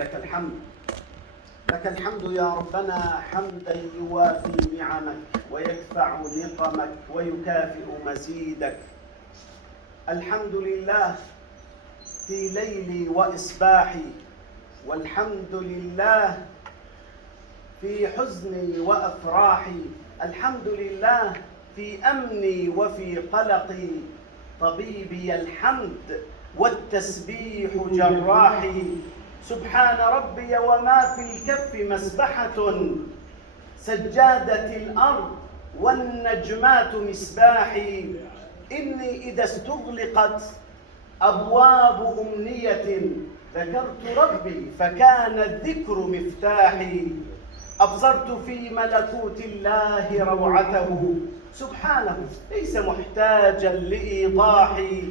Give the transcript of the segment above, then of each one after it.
لك الحمد. لك الحمد يا ربنا حمدا يوافي نعمك ويدفع نقمك ويكافئ مزيدك. الحمد لله في ليلي وإصباحي، والحمد لله في حزني وأفراحي، الحمد لله في أمني وفي قلقي. طبيبي الحمد والتسبيح جراحي. سبحان ربي وما في الكف مسبحة، سجادة الأرض والنجمات مسباحي. إني إذا استغلقت أبواب أمنية ذكرت ربي فكان الذكر مفتاحي. أبصرت في ملكوت الله روعته، سبحانه ليس محتاجا لإيضاحي.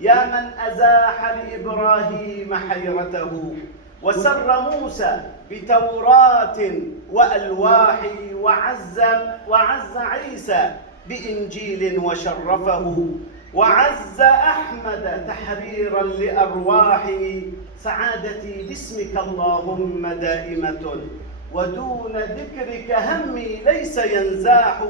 يا من أزاح لإبراهيم حيرته وسر موسى بتوراة وألواح، وعز عيسى بإنجيل وشرفه، وعز أحمد تحريرا لأرواحي. سعادتي باسمك اللهم دائمة، ودون ذكرك همي ليس ينزاح.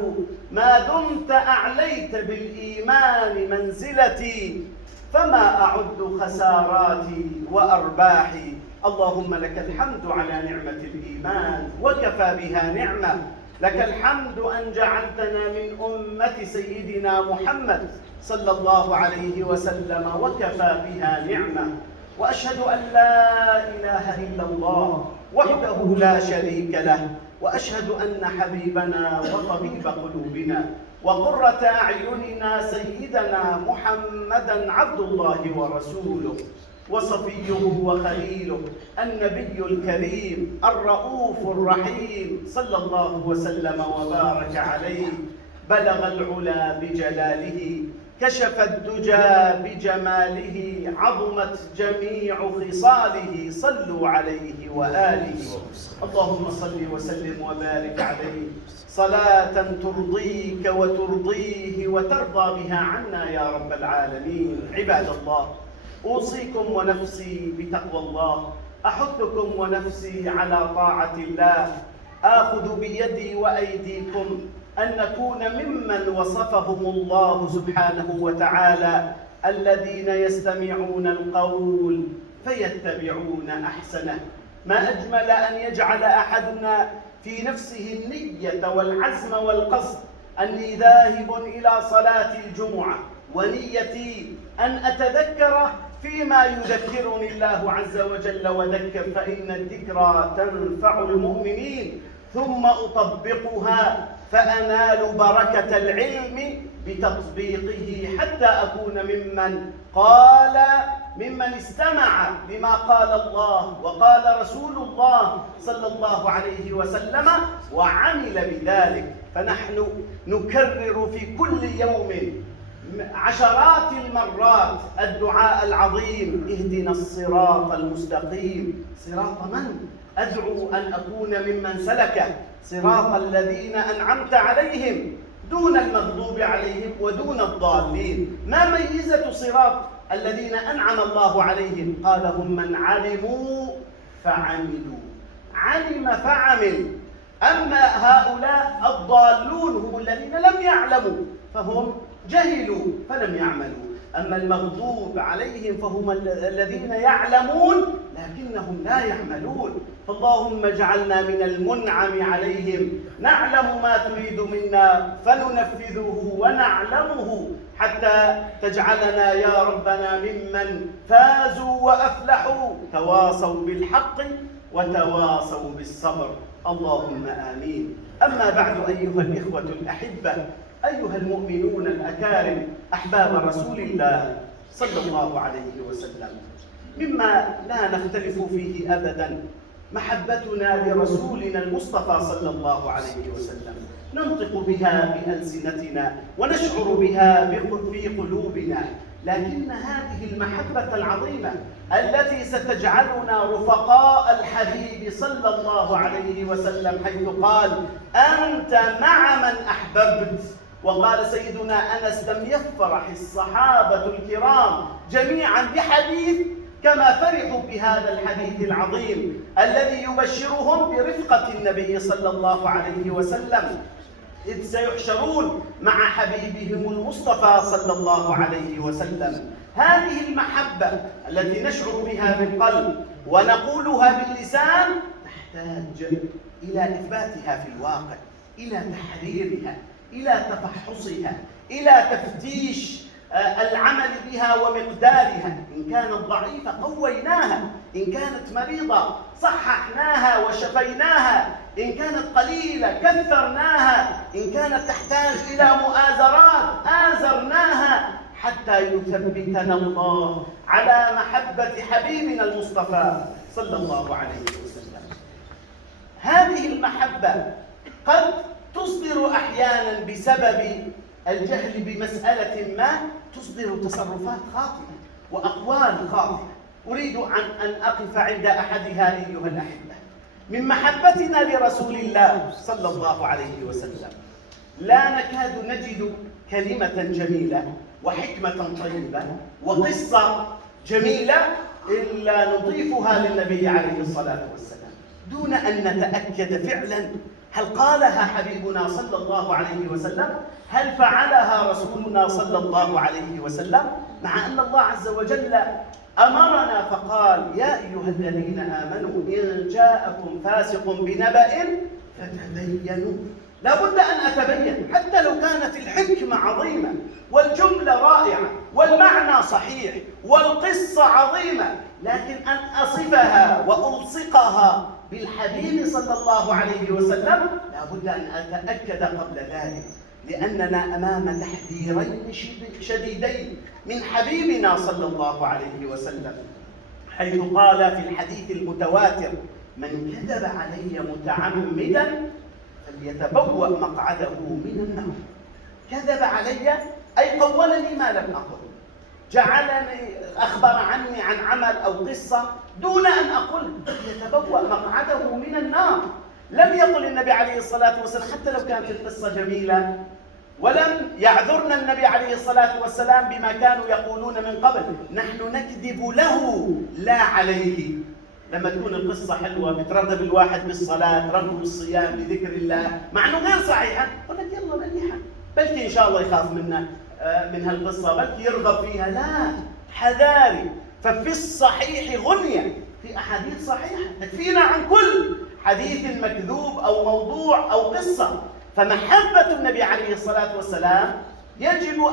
ما دمت أعليت بالإيمان منزلتي، فما أعد خساراتي وأرباحي. اللهم لك الحمد على نعمة الإيمان وكفى بها نعمة. لك الحمد أن جعلتنا من أمة سيدنا محمد صلى الله عليه وسلم وكفى بها نعمة. وأشهد أن لا إله إلا الله وحده لا شريك له، وأشهد أن حبيبنا وطبيب قلوبنا وقرة أعيننا سيدنا محمدًا عبد الله ورسوله وصفيه وخليله، النبي الكريم الرؤوف الرحيم، صلى الله وسلم وبارك عليه. بلغ العلا بجلاله، كشف الدجى بجماله، عظمت جميع خصاله. صلوا عليه وآله. اللهم صل وسلم وبارك عليه صلاة ترضيك وترضيه وترضى بها عنا يا رب العالمين. عباد الله، أوصيكم ونفسي بتقوى الله، أحثكم ونفسي على طاعة الله. آخذ بيدي وأيديكم أن نكون ممن وصفهم الله سبحانه وتعالى، الذين يستمعون القول فيتبعون أحسنه. ما أجمل أن يجعل أحدنا في نفسه النية والعزم والقصد أني ذاهب إلى صلاة الجمعة ونيتي أن أتذكر فيما يذكرني الله عز وجل، وذكر فإن الذكرى تنفع المؤمنين، ثم أطبقها فأنال بركة العلم بتطبيقه حتى أكون ممن استمع لما قال الله وقال رسول الله صلى الله عليه وسلم وعمل بذلك. فنحن نكرر في كل يوم عشرات المرات الدعاء العظيم: اهدنا الصراط المستقيم. صراط من؟ أدعو أن أكون ممن سلكه، صراط الذين أنعمت عليهم دون المغضوب عليهم ودون الضالين. ما ميزة صراط الذين أنعم الله عليهم؟ قال: هم من علموا فعملوا. علم فعمل. أما هؤلاء الضالون هم الذين لم يعلموا فهم جهلوا فلم يعملوا. أما المغضوب عليهم فهم الذين يعلمون لكنهم لا يعملون. فاللهم اجعلنا من المنعم عليهم، نعلم ما تريد منا فننفذه ونعلمه، حتى تجعلنا يا ربنا ممن فازوا وأفلحوا، تواصوا بالحق وتواصوا بالصبر. اللهم آمين. أما بعد، أيها الإخوة الأحبة، أيها المؤمنون الأكارم، أحباب رسول الله صلى الله عليه وسلم، مما لا نختلف فيه أبداً محبتنا لرسولنا المصطفى صلى الله عليه وسلم. ننطق بها بألسنتنا ونشعر بها في قلوبنا، لكن هذه المحبة العظيمة التي ستجعلنا رفقاء الحبيب صلى الله عليه وسلم، حيث قال: أنت مع من أحببت. وقال سيدنا أنس: لم يفرح الصحابة الكرام جميعا بحديث كما فرحوا بهذا الحديث العظيم الذي يبشرهم برفقة النبي صلى الله عليه وسلم، إذ سيحشرون مع حبيبهم المصطفى صلى الله عليه وسلم. هذه المحبة التي نشعر بها بالقلب ونقولها باللسان تحتاج إلى إثباتها في الواقع، إلى تحريرها، إلى تفحصها، إلى تفتيش العمل بها ومقدارها. إن كانت ضعيفة قويناها، إن كانت مريضة صححناها وشفيناها، إن كانت قليلة كثرناها، إن كانت تحتاج إلى مؤازرات آزرناها، حتى يثبتنا الله على محبة حبيبنا المصطفى صلى الله عليه وسلم. هذه المحبة قد تصدر أحيانا بسبب الجهل بمسألة ما، تصدر تصرفات خاطئة وأقوال خاطئة. أريد أن أقف عند أحدها أيها الأحبة. من محبتنا لرسول الله صلى الله عليه وسلم لا نكاد نجد كلمة جميلة وحكمة طيبة وقصة جميلة إلا نضيفها للنبي عليه الصلاة والسلام دون أن نتأكد فعلا هل قالها حبيبنا صلى الله عليه وسلم، هل فعلها رسولنا صلى الله عليه وسلم، مع أن الله عز وجل أمرنا فقال: يا أيها الذين آمنوا إن جاءكم فاسق بنبأ فتبينوا. لا بد أن أتبين حتى لو كانت الحكمة عظيمة والجملة رائعة والمعنى صحيح والقصة عظيمة، لكن أن أصفها وألصقها بالحبيب صلى الله عليه وسلم لا بد أن أتأكد قبل ذلك، لأننا أمام تحذيرين شديدين من حبيبنا صلى الله عليه وسلم، حيث قال في الحديث المتواتر: من كذب علي متعمدا فليتبوأ مقعده من النار. كذب علي أي قولني ما لم أقل، جعلني أخبر عني عن عمل أو قصة دون أن أقل، يتبوأ مقعده من النار. لم يقل النبي عليه الصلاة والسلام حتى لو كانت القصة جميلة، ولم يعذرنا النبي عليه الصلاة والسلام بما كانوا يقولون من قبل: نحن نكذب له لا عليه. لما تكون القصة حلوة بترغب الواحد بالصلاة، رغب بالصيام، بذكر الله، مع أنه غير صحيحة، قل لك يلا مليحة، بلكي إن شاء الله يخاف منا من هالقصة، بلكي يرغب فيها. لا، حذاري. ففي الصحيح غنية، في أحاديث صحيحة تكفينا عن كل حديث مكذوب أو موضوع أو قصة. فمحبة النبي عليه الصلاة والسلام يجب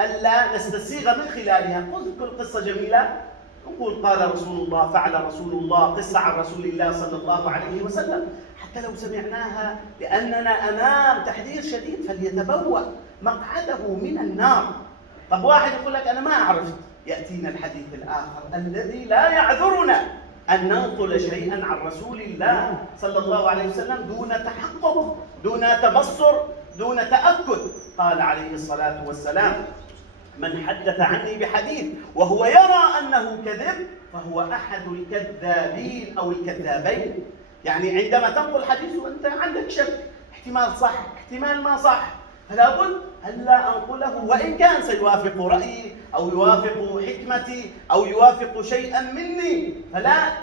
ألا نستسيغ من خلالها. قلت كل قصة جميلة نقول قال رسول الله، فعل رسول الله، قصة عن رسول الله صلى الله عليه وسلم، حتى لو سمعناها لأننا أمام تحذير شديد. فليتبوأ مقعده من النار. طب واحد يقول لك أنا ما عرفت، يأتينا الحديث الآخر الذي لا يعذرنا أن ننقل شيئا عن رسول الله صلى الله عليه وسلم دون تحقق، دون تبصر، دون تأكد. قال عليه الصلاة والسلام: من حدث عني بحديث وهو يرى أنه كذب فهو أحد الكذابين أو الكذابين. يعني عندما تنقل حديث وأنت عندك شك، احتمال صح احتمال ما صح، فلا بد ألا أنقله وإن كان سيوافق رأيي أو يوافق حكمتي أو يوافق شيئا مني.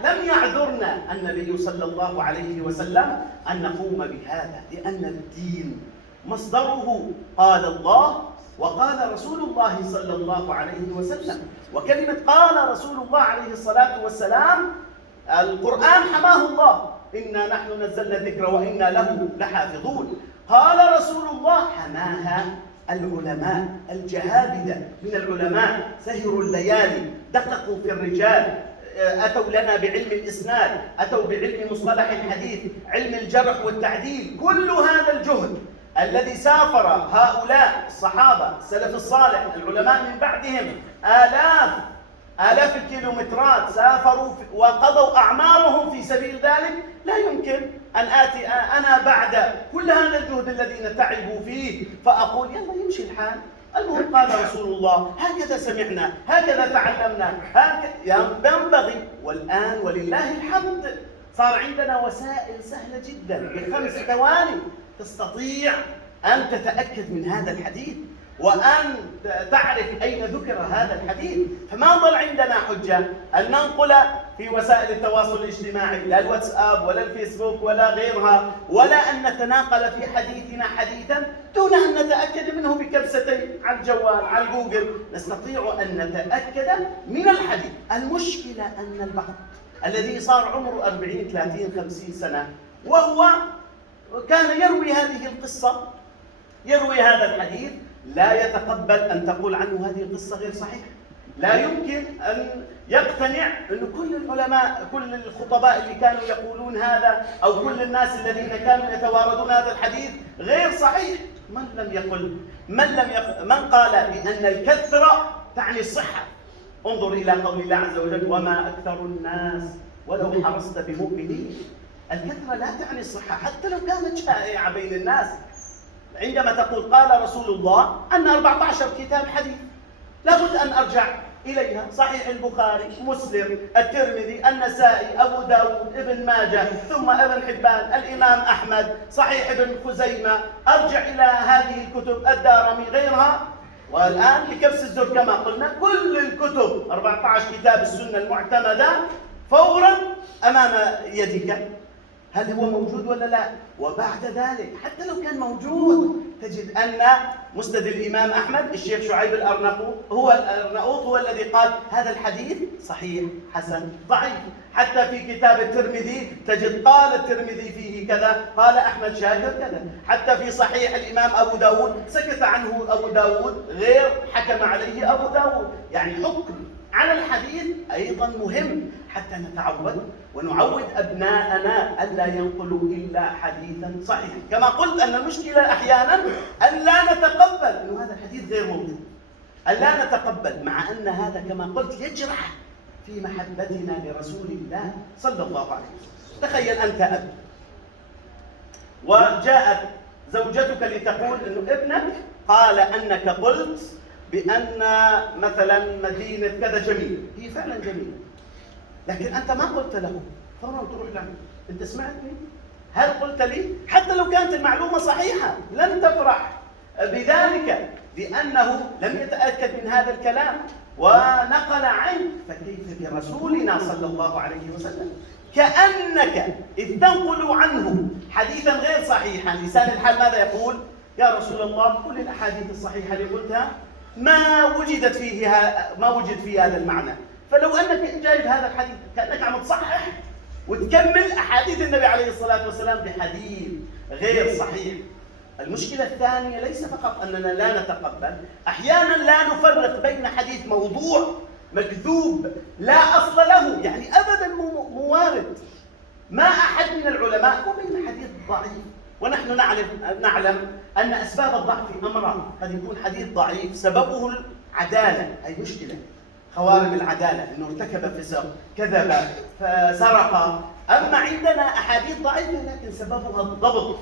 لم يعذرنا النبي صلى الله عليه وسلم أن نقوم بهذا، لأن الدين مصدره قال الله وقال رسول الله صلى الله عليه وسلم. وكلمة قال رسول الله عليه الصلاة والسلام، القرآن حماه الله: إنا نحن نزلنا الذكر وإنا له لحافظون. قال رسول الله حماها العلماء الجهابذة من العلماء، سهروا الليالي، دققوا في الرجال، أتوا لنا بعلم الإسناد، أتوا بعلم مصطلح الحديث، علم الجرح والتعديل. كل هذا الجهد الذي سافر هؤلاء الصحابة السلف الصالح العلماء من بعدهم آلاف الكيلومترات سافروا وقضوا أعمارهم في سبيل ذلك، لا يمكن أن آتي أنا بعد كل هذا الجهد الذين تعبوا فيه فأقول يلا يمشي الحال. المهم قال رسول الله، هكذا سمعنا، هكذا تعلمنا، هكذا ينبغي. والآن ولله الحمد صار عندنا وسائل سهلة جدا، ب5 ثواني تستطيع أن تتأكد من هذا الحديث. وأن تعرف أين ذكر هذا الحديث. فما ظل عندنا حجة أن ننقل في وسائل التواصل الاجتماعي، لا الواتساب ولا الفيسبوك ولا غيرها، ولا أن نتناقل في حديثنا حديثا دون أن نتأكد منه بكبستين على الجوال على جوجل. نستطيع أن نتأكد من الحديث. المشكلة أن البعض الذي صار عمره 40 30 50 سنة وهو كان يروي هذه القصة، يروي هذا الحديث، لا يتقبل أن تقول عنه هذه القصة غير صحيحة. لا يمكن أن يقتنع أن كل العلماء كل الخطباء اللي كانوا يقولون هذا أو كل الناس الذين كانوا يتواردون هذا الحديث غير صحيح. من قال بأن الكثرة تعني الصحة. انظر إلى قول الله عز وجل: وما أكثر الناس ولو حرصت بمؤمنين. الكثرة لا تعني الصحة حتى لو كانت شائعة بين الناس. عندما تقول قال رسول الله أن 14 كتاب حديث لابد أن أرجع إليها: صحيح البخاري، مسلم، الترمذي، النسائي، أبو داود، ابن ماجه، ثم ابن حبان، الإمام أحمد، صحيح ابن خزيمة، أرجع إلى هذه الكتب، الدارمي، غيرها. والآن لكبس الزر كما قلنا كل الكتب 14 كتاب السنة المعتمدة فورا أمام يدك. هل هو موجود ولا لا؟ وبعد ذلك حتى لو كان موجود تجد أن مسند الإمام أحمد الشيخ شعيب الأرناؤوط هو الذي قال هذا الحديث صحيح حسن ضعيف. حتى في كتاب الترمذي تجد قال الترمذي فيه كذا، قال أحمد شاكر كذا. حتى في صحيح الإمام أبو داود سكت عنه أبو داود غير حكم عليه أبو داود. يعني حكم على الحديث أيضا مهم حتى نتعود ونعود أبناءنا ألا ينقلوا إلا حديثا صحيحا. كما قلت أن المشكلة أحيانا أن لا نتقبل أن هذا الحديث غير موجود، أن لا نتقبل، مع أن هذا كما قلت يجرح في محبتنا لرسول الله صلى الله عليه وسلم. تخيل أنت أب وجاءت زوجتك لتقول أن ابنك قال أنك قلت بأن مثلا مدينة كذا جميلة. هي فعلا جميلة، لكن أنت ما قلت له. فورا تروح له: أنت سمعتني؟ هل قلت لي؟ حتى لو كانت المعلومة صحيحة لن تفرح بذلك لأنه لم يتأكد من هذا الكلام ونقل عنه. فكيف برسولنا صلى الله عليه وسلم؟ كأنك إذ تنقل عنه حديثا غير صحيحا لسان الحال ماذا يقول؟ يا رسول الله كل الأحاديث الصحيحة اللي قلتها ما وجد فيه هذا المعنى. فلو أنك جايب هذا الحديث كأنك عم تصحح وتكمل أحاديث النبي عليه الصلاة والسلام بحديث غير صحيح. المشكلة الثانية ليس فقط أننا لا نتقبل، أحيانا لا نفرق بين حديث موضوع مكذوب لا أصل له، يعني أبدا مو وارد، ما أحد من العلماء، وبين حديث ضعيف. ونحن نعلم أن أسباب الضعف أمران: قد يكون حديث ضعيف سببه العدالة، أي مشكلة، خوارم العدالة، أنه ارتكب فسق، كذب، سرق. أما عندنا أحاديث ضعيفة لكن سببها الضبط،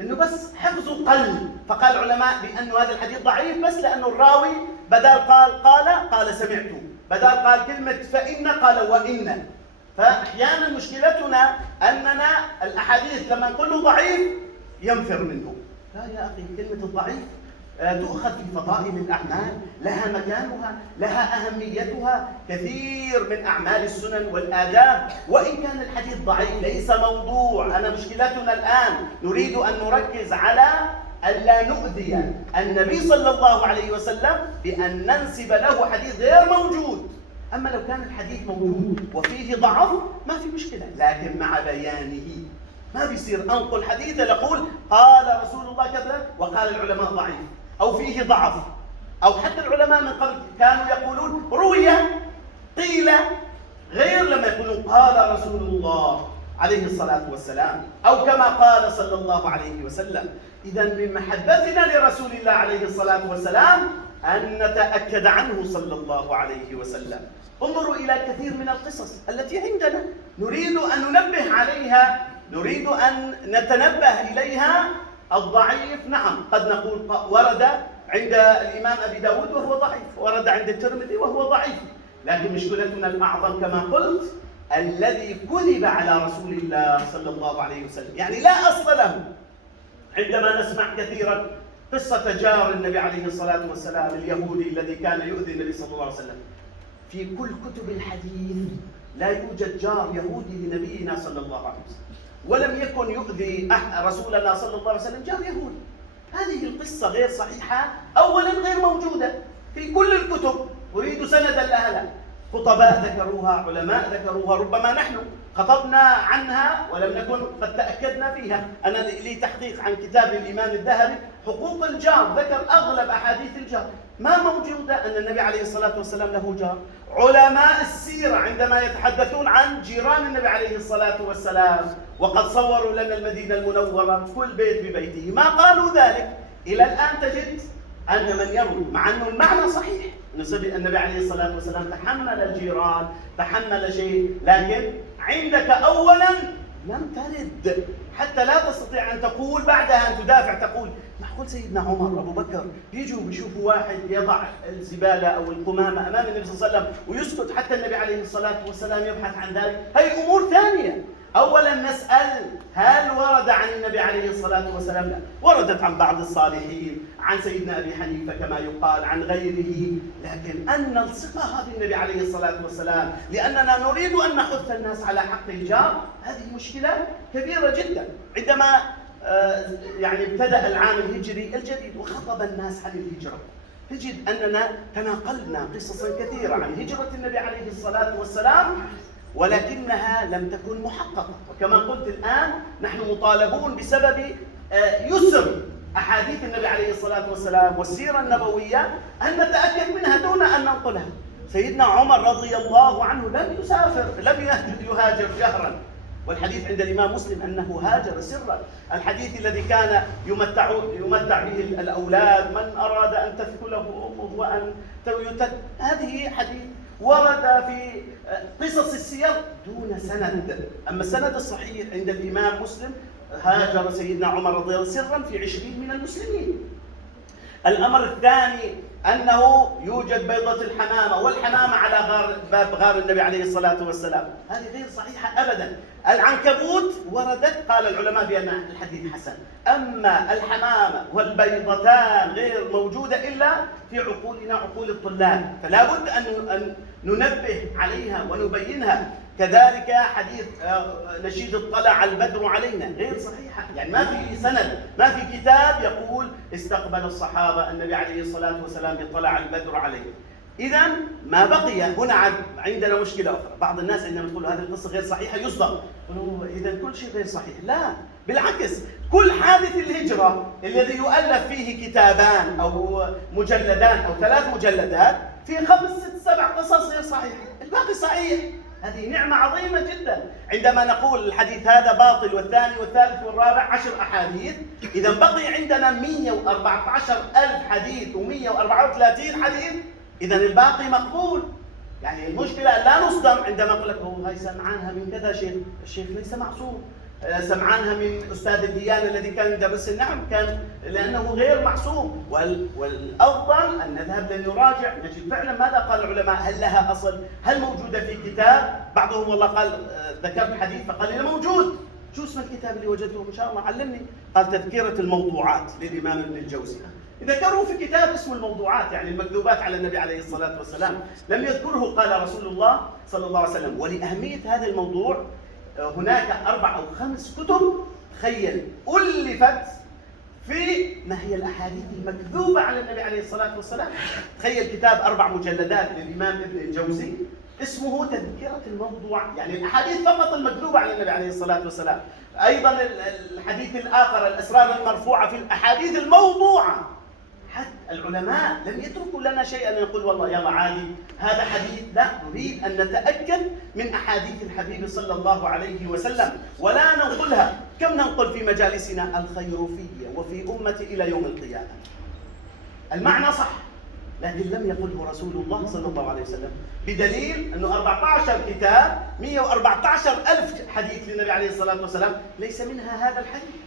أنه بس حفظه قل، فقال العلماء بأن هذا الحديث ضعيف بس لأنه الراوي بدل قال سمعته، بدل قال كلمة فإن قال وإن. فأحيانا مشكلتنا أننا الأحاديث لما نقول له ضعيف ينفر منه. لا يا أخي، كلمة الضعيف تؤخذ في فضائل الأعمال، لها مكانها، لها أهميتها. كثير من أعمال السنن والآداب وإن كان الحديث ضعيف ليس موضوع. أنا مشكلتنا الآن نريد أن نركز على ألا نؤذي النبي صلى الله عليه وسلم بأن ننسب له حديث غير موجود. أما لو كان الحديث موجود وفيه ضعف ما في مشكلة، لكن مع بيانه. ما بيصير أنقل حديث أقول قال رسول الله كذا وقال العلماء ضعيف أو فيه ضعف. أو حتى العلماء من قبل كانوا يقولون روي قيل، غير لما يقولون قال رسول الله عليه الصلاة والسلام أو كما قال صلى الله عليه وسلم. إذا من محبتنا لرسول الله عليه الصلاة والسلام أن نتأكد عنه صلى الله عليه وسلم. انظروا إلى كثير من القصص التي عندنا نريد أن ننبه عليها، نريد أن نتنبه إليها. الضعيف نعم قد نقول ورد عند الإمام أبي داود وهو ضعيف، ورد عند الترمذي وهو ضعيف، لكن مشكلتنا الأعظم كما قلت الذي كذب على رسول الله صلى الله عليه وسلم، يعني لا أصل له. عندما نسمع كثيرا قصة جار النبي عليه الصلاة والسلام اليهودي الذي كان يؤذي النبي صلى الله عليه وسلم. في كل كتب الحديث لا يوجد جار يهودي لنبينا صلى الله عليه وسلم، ولم يكن يؤذي رسولنا صلى الله عليه وسلم جار يهودي. هذه القصة غير صحيحة، أولا غير موجودة في كل الكتب، أريد سندا لها. خطباء ذكروها، علماء ذكروها، ربما نحن خطبنا عنها ولم نكن قد تأكدنا فيها. أنا لي تحقيق عن كتاب الإمام الذهبي حقوق الجار، ذكر أغلب أحاديث الجار، ما موجودة أن النبي عليه الصلاة والسلام له جار. علماء السيرة عندما يتحدثون عن جيران النبي عليه الصلاة والسلام وقد صوروا لنا المدينة المنورة كل بيت ببيته، ما قالوا ذلك. إلى الآن تجد أن من يروي، مع أنه المعنى صحيح، النبي عليه الصلاة والسلام تحمل الجيران، تحمل شيء، لكن عندك أولا لم ترد، حتى لا تستطيع أن تقول بعدها أن تدافع، تقول معقول سيدنا عمر أبو بكر يجوا بيشوفوا واحد يضع الزبالة أو القمامة أمام النبي صلى الله عليه وسلم ويسكت حتى النبي عليه الصلاة والسلام يبحث عن ذلك؟ هي أمور ثانية. أولا نسأل هل ورد عن النبي عليه الصلاة والسلام؟ لا، وردت عن بعض الصالحين، عن سيدنا أبي حنيفة كما يقال، عن غيره، لكن أن نلصقها هذه النبي عليه الصلاة والسلام لأننا نريد أن نحث الناس على حق الجار، هذه مشكلة كبيرة جدا. عندما يعني ابتدأ العام الهجري الجديد وخطب الناس عن الهجرة، تجد أننا تناقلنا قصصا كثيرة عن هجرة النبي عليه الصلاة والسلام، ولكنها لم تكن محققة. وكما قلت الآن نحن مطالبون بسبب يسر أحاديث النبي عليه الصلاة والسلام والسيرة النبوية أن نتأكد منها دون أن ننقلها. سيدنا عمر رضي الله عنه لم يسافر، لم يهاجر جهرا، والحديث عند الإمام مسلم أنه هاجر سرا. الحديث الذي كان يمتع به الأولاد، من أراد أن تثكله أمه وأن هذه حديث ورد في قصص السير دون سند. أما السند الصحيح عند الإمام مسلم هاجر سيدنا عمر رضي الله عنه سرا في 20 من المسلمين. الأمر الثاني أنه يوجد بيضة الحمامة، والحمامة على باب غار النبي عليه الصلاة والسلام، هذه غير صحيحة أبدا. العنكبوت وردت، قال العلماء بأن الحديث حسن، أما الحمامة والبيضتان غير موجودة إلا في عقولنا، عقول الطلاب، فلا بد أن ننبه عليها ونبينها. كذلك حديث نشيد اطلع البدر علينا غير صحيحة، يعني ما في سند، ما في كتاب يقول استقبل الصحابة النبي عليه الصلاة والسلام اطلع البدر علينا. إذا ما بقي هنا عندنا مشكلة أخرى. بعض الناس عندما تقول هذه القصة غير صحيحة يصدق، يقولوا إذا كل شيء غير صحيح. لا، بالعكس، كل حادث الهجرة الذي يؤلف فيه كتابان أو مجلدان أو 3 مجلدات، في 5 6 7 قصص غير صحيحة، الباقي صحيح. هذه نعمة عظيمة جدا. عندما نقول الحديث هذا باطل والثاني والثالث والرابع 10 أحاديث، إذا بقي عندنا 114,000 حديث و134 حديث، إذا الباقي مقبول. يعني المشكلة أن لا نصدم عندما أقول لك هاي سمعانها من كذا شيخ، الشيخ ليس معصوم، سمعانها من أستاذ الديانة الذي كان يدرس. نعم كان، لأنه غير معصوم، والأفضل أن نذهب لنراجع نجد فعلا ماذا قال العلماء، هل لها أصل، هل موجودة في كتاب. بعضهم والله قال ذكرت حديث فقال لي موجود، شو اسم الكتاب اللي وجدته إن شاء الله علمني، قال تذكرة الموضوعات للإمام ابن الجوزي. ذكروا في كتاب اسمه الموضوعات، يعني المكذوبات على النبي عليه الصلاة والسلام، لم يذكره قال رسول الله صلى الله عليه وسلم. ولأهمية هذا الموضوع هناك 4 أو 5 كتب تخيل ألفت في ما هي الأحاديث المكذوبة على النبي عليه الصلاة والسلام. تخيل كتاب 4 مجلدات للإمام ابن الجوزي اسمه تذكرة الموضوع، يعني الأحاديث فقط المكذوبة على النبي عليه الصلاة والسلام. أيضا الحديث الآخر الأسرار المرفوعة في الأحاديث الموضوعة. حتى العلماء لم يتركوا لنا شيئا نقول والله يلا عادي هذا حديث، لا، نريد أن نتأكد من أحاديث الحبيب صلى الله عليه وسلم ولا ننقلها. كم ننقل في مجالسنا الخير في وفي أمتي إلى يوم القيامة، المعنى صح، لكن لم يقله رسول الله صلى الله عليه وسلم، بدليل أنه 14 كتاب 114,000 حديث للنبي عليه الصلاة والسلام ليس منها هذا الحديث.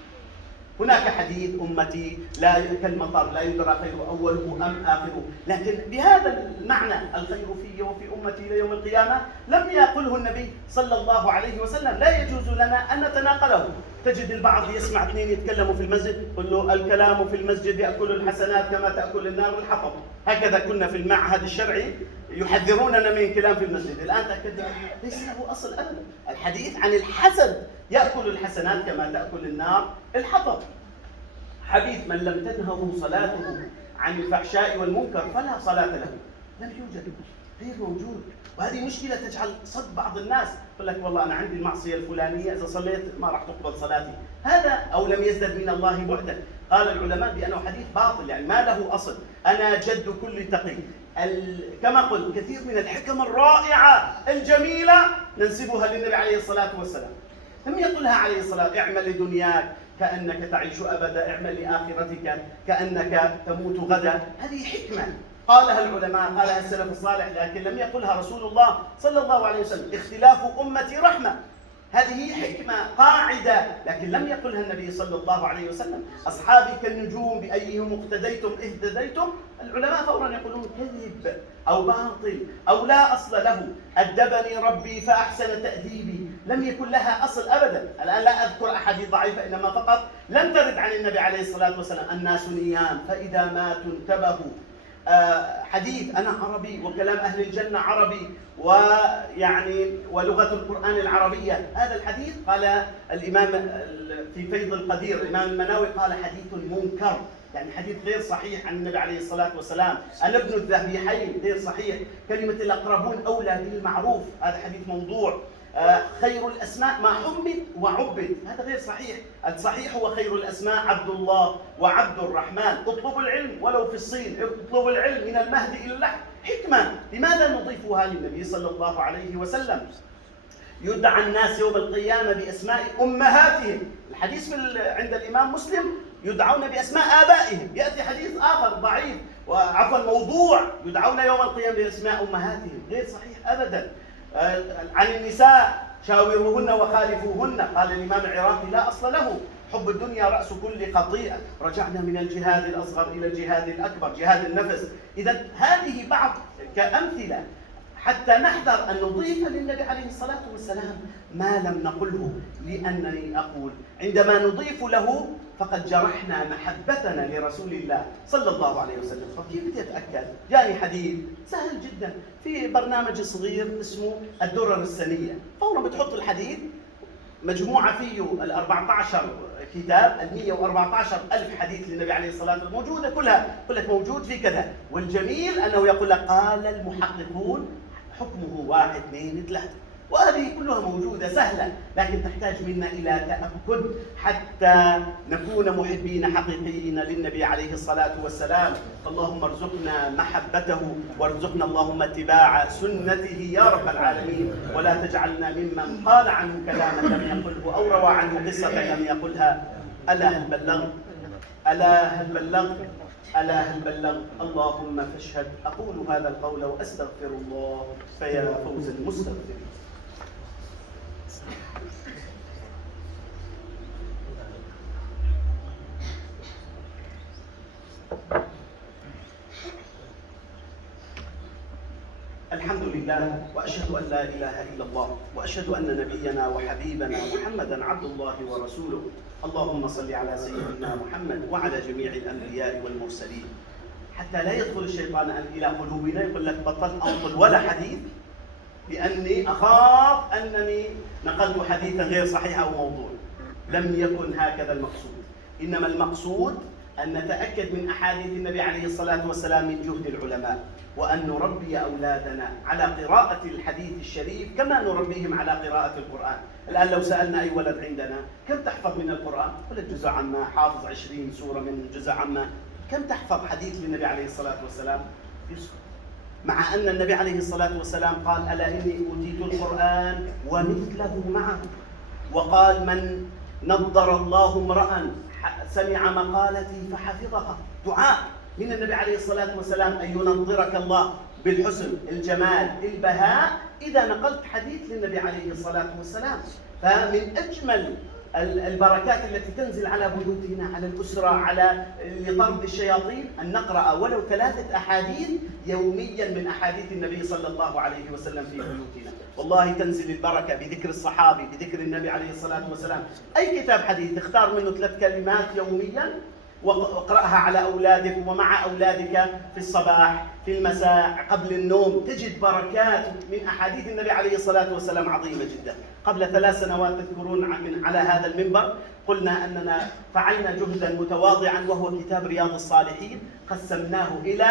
هناك حديث أمتي لا كالمطر لا يدرى خير أوله أم آخره، لكن بهذا المعنى الخير في وفي أمتي إلى يوم القيامة لم يقله النبي صلى الله عليه وسلم، لا يجوز لنا أن نتناقله. تجد البعض يسمع اثنين يتكلموا في المسجد، يقول له الكلام في المسجد يأكل الحسنات كما تأكل النار الحطب. هكذا كنا في المعهد الشرعي يحذروننا من الكلام في المسجد. الآن تأكد ليس له أصل أبدا. الحديث عن الحسد، يأكل الحسنات كما تأكل النار الحطب. حديث من لم تنهه صلاته عن الفحشاء والمنكر فلا صلاة له، لم يوجد، غير موجود. وهذه مشكلة تجعل صد بعض الناس، يقول لك والله أنا عندي المعصية الفلانية إذا صليت ما راح تقبل صلاتي، هذا أو لم يزدد من الله بعدا. قال العلماء بأنه حديث باطل، يعني ما له أصل. أنا جد كل تقي، كما قلت كثير من الحكم الرائعة الجميلة ننسبها للنبي عليه الصلاة والسلام. لم يقلها عليه الصلاة اعمل لدنياك كأنك تعيش أبدا، اعمل لآخرتك كأنك تموت غدا. هذه حكمة قالها العلماء، قالها السلف الصالح، لكن لم يقلها رسول الله صلى الله عليه وسلم. اختلاف أمتي رحمة، هذه حكمة قاعدة، لكن لم يقلها النبي صلى الله عليه وسلم. أصحابي كالنجوم بأيهم اقتديتم اهتديتم. العلماء فورا يقولون كذب أو باطل أو لا أصل له. أدبني ربي فأحسن تأديبي، لم يكن لها أصل أبدا. الآن لا أذكر أحاديث ضعيفة، إنما فقط لم ترد عن النبي عليه الصلاة والسلام. الناس نيام فإذا ماتوا انتبهوا. حديث أنا عربي وكلام أهل الجنة عربي، ويعني ولغة القرآن العربية. هذا الحديث قال الإمام في فيض القدير الإمام المناوي قال حديث منكر، يعني حديث غير صحيح عن النبي عليه الصلاة والسلام. أنا ابن الذبيحين غير صحيح. كلمة الأقربون أولى بالمعروف، هذا حديث موضوع. خير الأسماء ما حمد وعبد، هذا غير صحيح. الصحيح هو خير الأسماء عبد الله وعبد الرحمن. اطلبوا العلم ولو في الصين، اطلبوا العلم من المهد إلى اللحد. حكمة، لماذا نضيفها للنبي صلى الله عليه وسلم؟ يدعى الناس يوم القيامة بأسماء أمهاتهم. الحديث عند الإمام مسلم يدعون بأسماء آبائهم. يأتي حديث آخر ضعيف وعفوا موضوع يدعون يوم القيامة بأسماء أمهاتهم، غير صحيح أبدا. عن النساء شاوروهن وخالفوهن. قال الإمام العراقي لا أصل له. حب الدنيا رأس كل خطيئة. رجعنا من الجهاد الأصغر إلى الجهاد الأكبر، جهاد النفس. إذا هذه بعض كأمثلة حتى نحذر أن نضيف للنبي عليه الصلاة والسلام ما لم نقله. لأنني أقول عندما نضيف له فقد جرحنا محبتنا لرسول الله صلى الله عليه وسلم. فكيف تتأكد؟ جاني حديث سهل جدا في برنامج صغير اسمه الدرر السنية. فورا بتحط الحديث مجموعة فيه 14 كتاب، 114 ألف حديث للنبي عليه الصلاة والسلام موجودة كلها، يقول لك موجود في كذا. والجميل أنه يقول لك قال المحققون حكمه 1 2 3، وهذه كلها موجودة سهلة، لكن تحتاج منا إلى تأكد حتى نكون محبين حقيقيين للنبي عليه الصلاة والسلام. اللهم ارزقنا محبته، وارزقنا اللهم اتباع سنته يا رب العالمين، ولا تجعلنا ممن قال عنه كلاما لم يقله أو روى عنه قصة لم يقلها. ألا هل بلغت؟ ألا هل بلغت؟ ألا هل بلغت؟ اللهم فاشهد. أقول هذا القول وأستغفر الله، فيا فوز المستغفرين. الحمد لله، وأشهد أن لا إله إلا الله، وأشهد أن نبينا وحبيبنا محمدا عبد الله ورسوله. اللهم صل على سيدنا محمد وعلى جميع الأنبياء والمرسلين، حتى لا يدخل الشيطان إلى قلوبنا يقول لك بطلت أنقل ولا حديث، لأني أخاف أنني نقلت حديثا غير صحيح أو موضوع. لم يكن هكذا المقصود، إنما المقصود أن نتأكد من أحاديث النبي عليه الصلاة والسلام من جهد العلماء، وأن نربي أولادنا على قراءة الحديث الشريف كما نربيهم على قراءة القرآن. الآن لو سألنا أي ولد عندنا كم تحفظ من القرآن؟ ولد جزء عما، حافظ 20 سورة من جزء عما. كم تحفظ حديث للنبي عليه الصلاة والسلام؟ يسكت. مع أن النبي عليه الصلاة والسلام قال ألا إني أوتيت القرآن ومثله معه، وقال من نضر الله امرأ سمع مقالتي فحفظها. دعاء من النبي عليه الصلاة والسلام أن ينظرك الله بالحسن، الجمال، البهاء إذا نقلت حديث للنبي عليه الصلاة والسلام. فمن أجمل البركات التي تنزل على بيوتنا، على الأسرة، على لطرد الشياطين، أن نقرأ ولو 3 أحاديث يوميا من أحاديث النبي صلى الله عليه وسلم في بيوتنا. والله تنزل البركة بذكر الصحابي، بذكر النبي عليه الصلاة والسلام. أي كتاب حديث اختار منه 3 كلمات يوميا واقرأها على أولادك ومع أولادك في الصباح، في المساء، قبل النوم، تجد بركات من أحاديث النبي عليه الصلاة والسلام عظيمة جدا. قبل 3 سنوات تذكرون من على هذا المنبر قلنا أننا فعلنا جهدا متواضعا، وهو كتاب رياض الصالحين، قسمناه إلى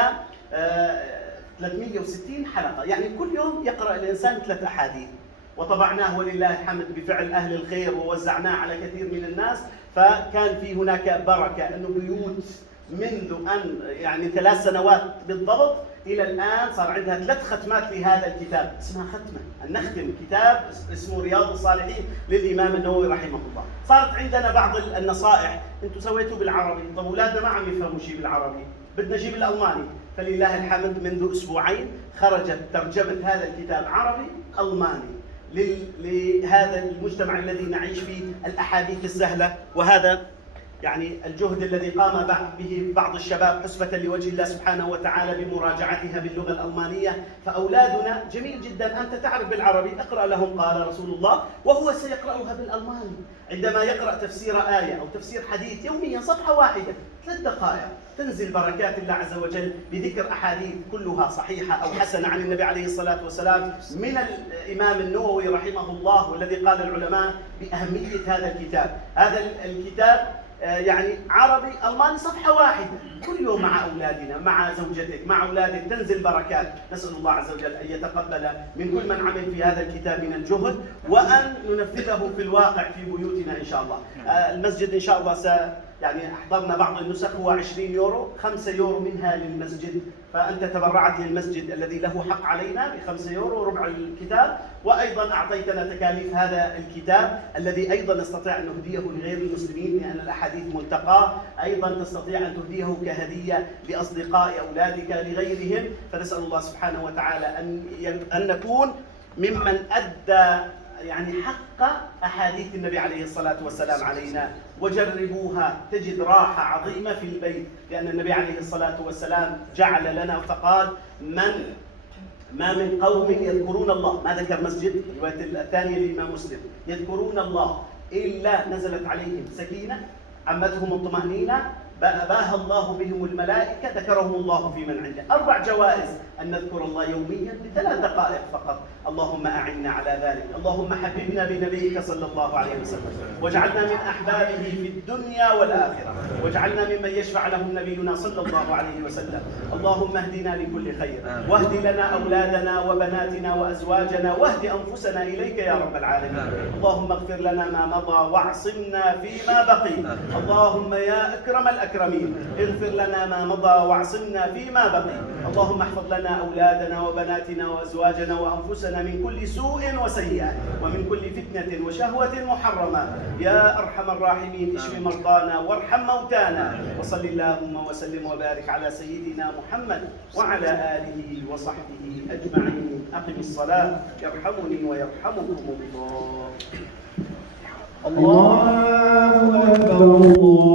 360 حلقة، يعني كل يوم يقرأ الإنسان 3 أحاديث، وطبعناه ولله الحمد بفعل أهل الخير ووزعناه على كثير من الناس. فكان في هناك بركة، أنه بيوت منذ أن يعني 3 سنوات بالضبط إلى الآن صار عندها 3 ختمات لهذا الكتاب، اسمها ختمة، أن نختم كتاب اسمه رياض الصالحين للإمام النووي رحمه الله. صارت عندنا بعض النصائح، أنتم سويتوا بالعربي، طب أولادنا ما عم يفهموا شيء بالعربي، بدنا نجيب الألماني. فلله الحمد منذ أسبوعين خرجت ترجمة هذا الكتاب عربي ألماني لهذا المجتمع الذي نعيش فيه، الأحاديث السهلة. وهذا يعني الجهد الذي قام به بعض الشباب حسبة لوجه الله سبحانه وتعالى بمراجعتها باللغة الألمانية. فأولادنا جميل جدا أنت تعرف بالعربي، اقرأ لهم قال رسول الله، وهو سيقرأها بالألماني. عندما يقرأ تفسير آية أو تفسير حديث يوميا صفحة واحدة 3 دقائق، تنزل بركات الله عز وجل بذكر أحاديث كلها صحيحة أو حسنة عن النبي عليه الصلاة والسلام من الإمام النووي رحمه الله، والذي قال العلماء بأهمية هذا الكتاب. هذا الكتاب يعني عربي ألماني صفحة واحدة، كل يوم مع أولادنا، مع زوجتك، مع أولادك، تنزل بركات. نسأل الله عز وجل أن يتقبل من كل من عمل في هذا الكتاب من الجهد، وأن ننفذه في الواقع في بيوتنا إن شاء الله. المسجد إن شاء الله يعني أحضرنا بعض النسخ، هو 20 يورو، 5 يورو منها للمسجد، فأنت تبرعت للمسجد الذي له حق علينا ب5 يورو ربع الكتاب، وأيضا أعطيتنا تكاليف هذا الكتاب الذي أيضا نستطيع أن نهديه لغير المسلمين، لأن الأحاديث ملتقاه، أيضا تستطيع أن تهديه كهدية لأصدقاء أولادك لغيرهم. فنسأل الله سبحانه وتعالى أن نكون ممن أدى يعني حق أحاديث النبي عليه الصلاة والسلام علينا. وجربوها تجد راحة عظيمة في البيت، لأن النبي عليه الصلاة والسلام جعل لنا فقال ما من قوم يذكرون الله، ما ذكر مسجد، الرواية الثانية للإمام مسلم، يذكرون الله إلا نزلت عليهم سكينة عمتهم الطمأنينة، باها الله بهم الملائكة، ذكرهم الله في من عنده. 4 جوائز أن نذكر الله يوميا ب3 دقائق فقط. اللهم أعنا على ذلك. اللهم حببنا بنبيك صلى الله عليه وسلم، واجعلنا من أحبابه في الدنيا والآخرة، واجعلنا ممن يشفع لهم نبينا صلى الله عليه وسلم. اللهم اهدنا لكل خير، واهد لنا أولادنا وبناتنا وأزواجنا، واهد أنفسنا إليك يا رب العالمين. اللهم اغفر لنا ما مضى واعصمنا فيما بقي. اللهم يا أكرم الأكرمين اغفر لنا ما مضى واعصمنا فيما بقي. اللهم احفظ لنا أولادنا وبناتنا وأزواجنا وأنفسنا من كل سوء وسيئة، ومن كل فتنة وشهوة محرمة يا أرحم الراحمين. اشف مرضانا وارحم موتانا، وصل اللهم وسلم وبارك على سيدنا محمد وعلى آله وصحبه أجمعين. أقم الصلاة يرحمني ويرحمكم الله. الله أكبر.